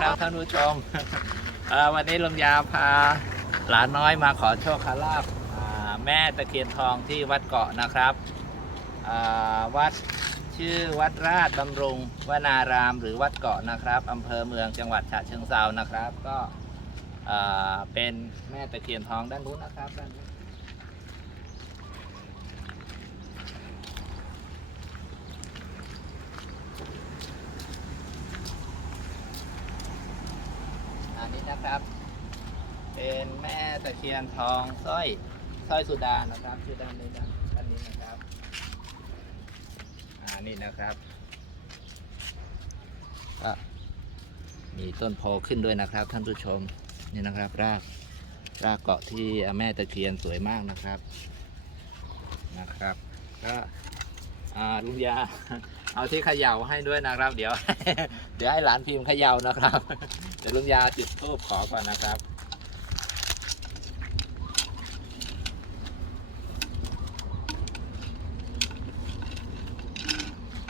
นะครับท่านผู้ชมวันนี้ลุงยาพาหลานน้อยมาขอโชคขอลาบแม่ตะเคียนทองที่วัดเกาะนะครับวัดชื่อวัดราชบำรุงวนารามหรือวัดเกาะนะครับอำเภอเมืองจังหวัดฉะเชิงเซานะครับ ก็เป็นแม่ตะเคียนทองด้านนู้นนะครับด้าน นะครับ เป็นแม่ตะเคียนทองสร้อยสร้อยสุดานะครับชื่อด้านนี้นะด้านนี้นะครับ อ่านี่นะครับก็มีต้นโพขึ้นด้วยนะครับ ท่านผู้ชมนี่นะครับรากรากเกาะที่แม่ตะเคียนสวยมากนะครับนะครับ ก็อาลุงยา เอาที่เขย่าให้ด้วยนะครับ เดี๋ยว เดี๋ยวให้หลานพิมพ์เขย่านะครับ เดี๋ยวลุงยาจุดทูบขอก่อนนะครับ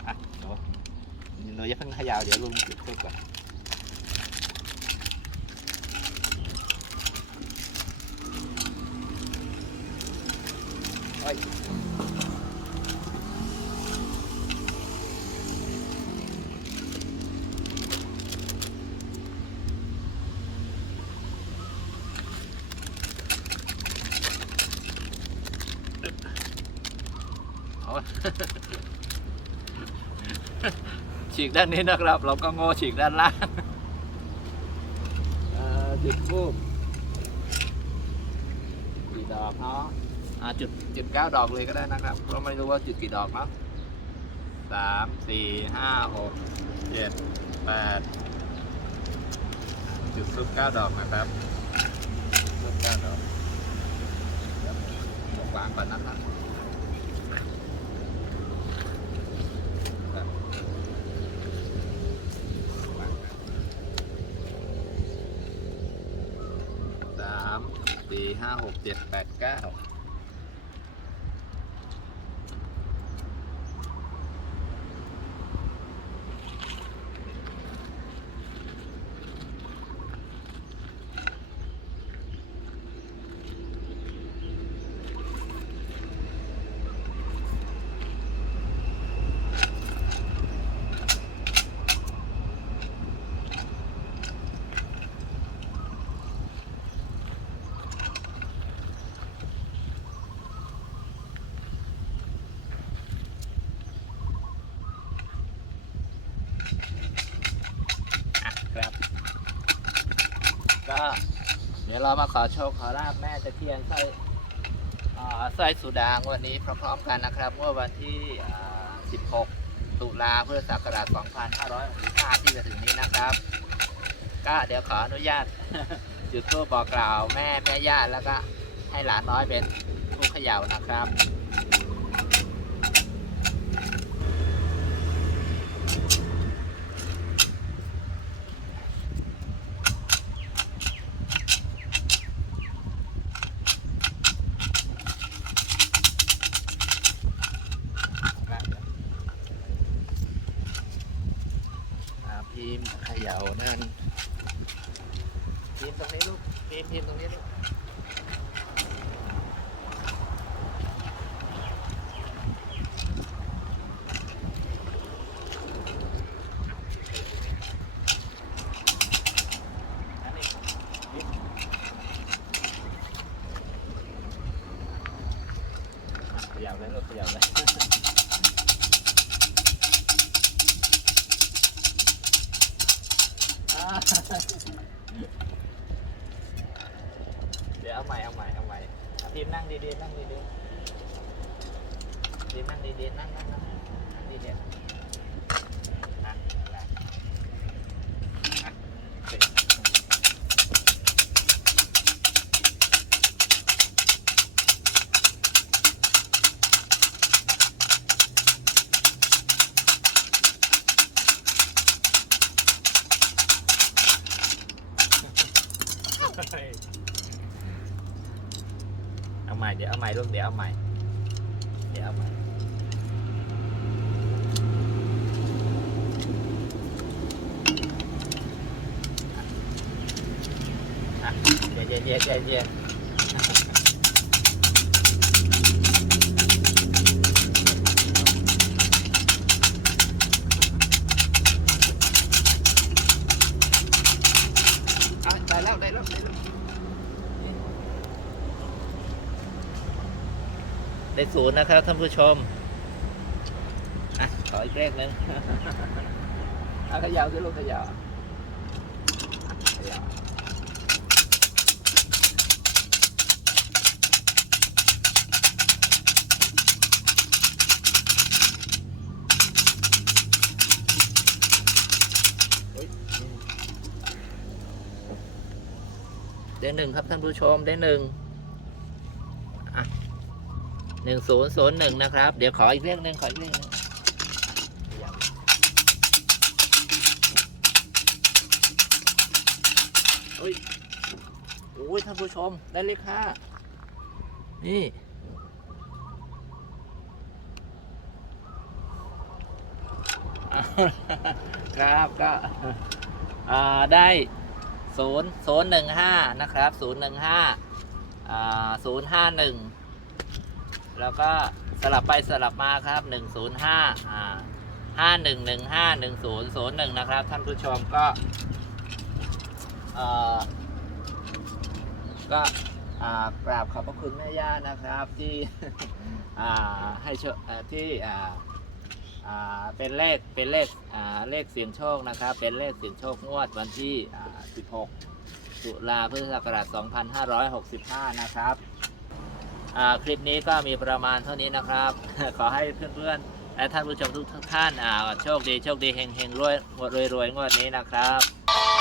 อะหนูหนูอย่าเพิ่งเขย่าเดี๋ยวลุงจุดทูบก่อนโอ้ย โอ้ยฉีกด้านนี้นะครับ เราก็โง่ฉีกด้านล่างเอ่อจุดทูบกี่ดอกเนาะอ่าจุดจุดเก้าดอกเลยก็ได้นะครับ เพราะไม่รู้ว่าจุดกี่ดอกเนาะสามสี่ห้าหกเจ็ดแปดจุดทูบเก้าดอกนะครับทูบเก้าดอกเดี๋ยวผมวางก่อนนะครับ สามสี่ห้าหกเจ็ดแปดเก้า อะครับ ก็เดี๋ยวเรามาขอโชคขอลาบแม่ตะเคียนสร้อยอ่าสร้อยสุดางวันนี้พร้อมๆกันนะครับเมื่อวันที่อ่า16 ตุลาพุทธศักราช2565ที่จะถึงนี้นะครับ ก็เดี๋ยวขออนุญาต จุดทูปบอกกล่าวแม่แม่ย่าแล้วก็ให้หลานน้อยเป็นผู้เขย่านะครับ อ่าพิมพ์เขย่านั่นพิมพ์ตรงนี้ลูกพิมพ์พิมพ์ตรงนี้ลูกอันนี้พิมพ์อะเขย่าเลยลูกเขย่าเลย อ่า เดี๋ยวเอาใหม่เอาใหม่เอาใหม่อะพิมนั่งดีๆนั่งดีๆพิมนั่งดีๆนั่งนั่งนั่งนั่งดีๆ เอาใหม่เดี๋ยวเอาใหม่ลูกเดี๋ยวเอาใหม่เดี๋ยวเอาใหม่เย็นเย็นเย็นเย็น ได้ศูนย์นะครับท่านผู้ชมอะขออีกเลขหนึ่งเอาขยาวขึ้นลูกขยาวขยวได้หนึ่งครับท่านผู้ชมได้หนึ่ง หนึ่งศูนย์ศูนย์หนึ่งนะครับ เดี๋ยวขออีกเรื่องหนึ่งขออีกเรื่องหนึ่งเฮ้ยโอ้ยท่านผู้ชมได้เลขห้านี่ครับก็อ่าได้ศูนย์ศูนย์หนึ่งห้านะครับศูนย์หนึ่งห้าอ่าศูนย์ห้าหนึ่ง แล้วก็สลับไปสลับมาครับหนึ่งศูนย์ห้าอ่าห้าหนึ่งหนึ่งห้าหนึ่งศูนย์ศูนย์หนึ่งนะครับ ท่านผู้ชมก็เอ่อก็อ่ากราบขอบพระคุณแม่ย่านะครับที่อ่าให้ชที่อ่าอ่าเป็นเลขเป็นเลขอ่าเลขเสียงโชคนะครับ เป็นเลขเสียงโชคงวดวันที่อ่า16 ตุลาพุทธศักราช2565 นะครับอ่า คลิปนี้ก็มีประมาณเท่านี้นะครับ ขอให้เพื่อนๆและท่านผู้ชมทุกท่านโชคดีโชคดีเฮงเฮงรวยรวยรวยงวดนี้นะครับ